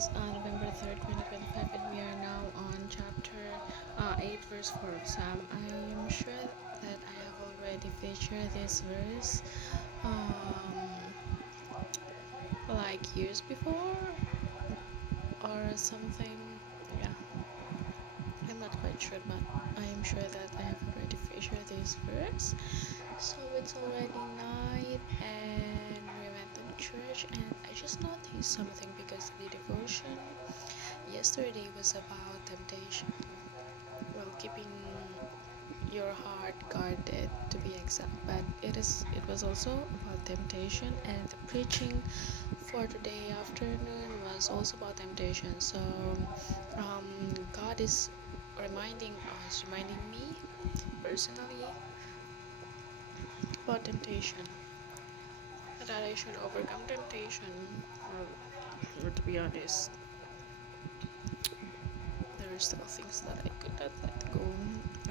is November 3rd, 2025, and we are now on chapter 8, verse 4 of Psalm. I am sure that I have already featured this verse like years before or something. Yeah, I'm not quite sure, but I am sure that I have already featured this verse. So it's already night, and we went to church, and I just noticed something because the devotion yesterday was about temptation. Well, keeping your heart guarded, to be exact, but it was also about temptation, and the preaching for today afternoon was also about temptation. So God is reminding me personally about temptation, that I should overcome temptation. Or to be honest, there are still things that I could not let go,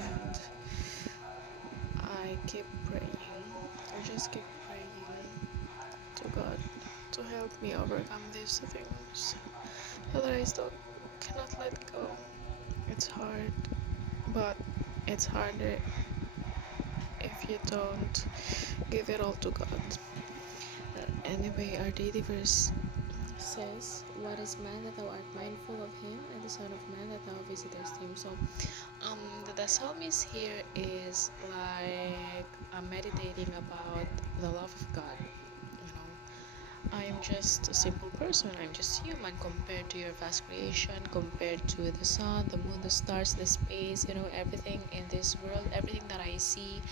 and I keep praying. I just keep praying to God to help me overcome these things that I still cannot let go. It's hard, but it's harder if you don't give it all to God. Anyway, our daily verse says, "What is man that thou art mindful of him, and the Son of Man that thou visitest him?" So, the psalmist here is like meditating about the love of God. You know, I am just a simple person. I'm just human compared to your vast creation, compared to the sun, the moon, the stars, the space. Everything in this world, everything that I see,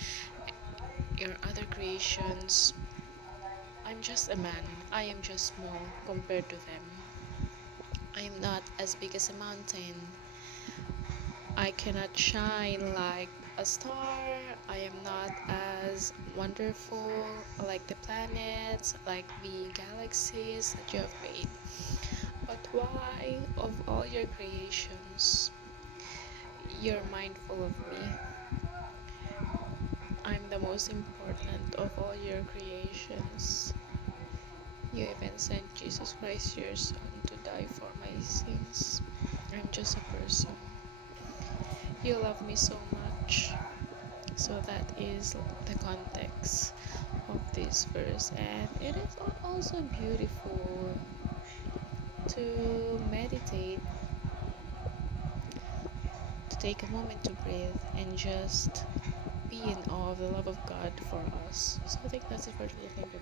your other creations. I'm just a man. I am just small compared to them. I am not as big as a mountain. I cannot shine like a star. I am not as wonderful like the planets, like the galaxies that you have made. But why, of all your creations, you're mindful of me? I'm the most important of all your creations. You even sent Jesus Christ, your Son, to die for my sins. I'm just a person. You love me so much. So that is the context of this verse, and it is also beautiful to meditate, to take a moment to breathe, and just be in awe of the love of God for us. So I think that's it for today. Thank you.